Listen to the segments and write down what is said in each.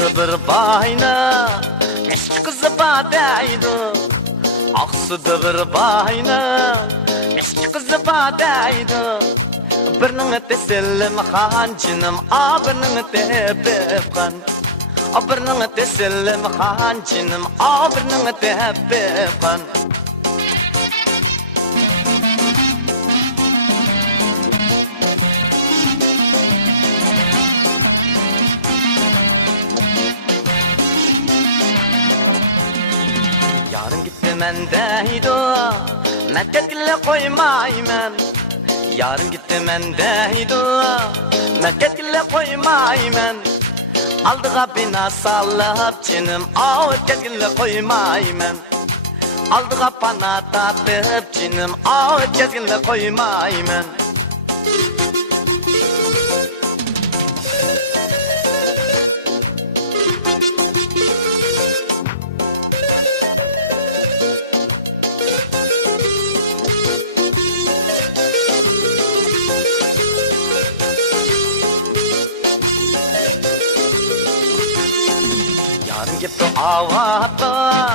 kızı bir bayna, eşk kızı badaydı. Aksuda bir bayna, eşk kızı badaydı. Birinin tesellim han canım, birinin tebeb kan. Birinin tesellim han canım, birinin tebeb kan. Yarın gitti mendeydi, mekketgile koymayman. Yarın gitti mendeydi, mekketgile koymayman. Aldığa bina sallıp canım, ötketgile koymayman. Aldığa pana tatıp canım, ötketgile koymayman. Yarın gitti avata,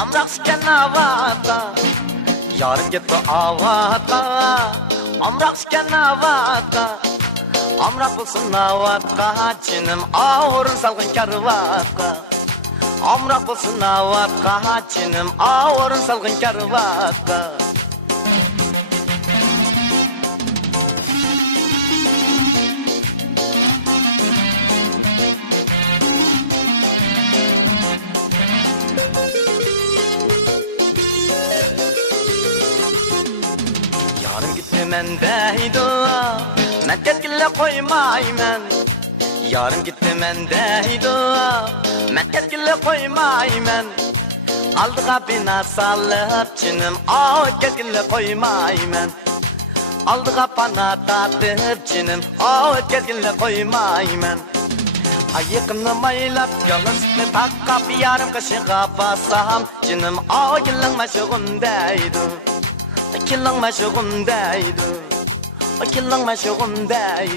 amraksken avata. Yarın gitti avata, amraksken avata. Amrak bulsun avatka, canım ağırın salgın karvatka. Amrak bulsun avatka, canım ağırın salgın karvatka. Yarın gitti mendeydi, mekketgile koymayman. Yarın gitti mendeydi, mekketgile koymayman. Aldığa bina sallıp canım, ötketgile koymayman. Aldığa pana tatıp canım, ötketgile koymayman. Ayıkını maylap, yalısını takkap, yarım kaşığa basam canım, yılın maşığındaydı. Killing my sugar, killing my sugar.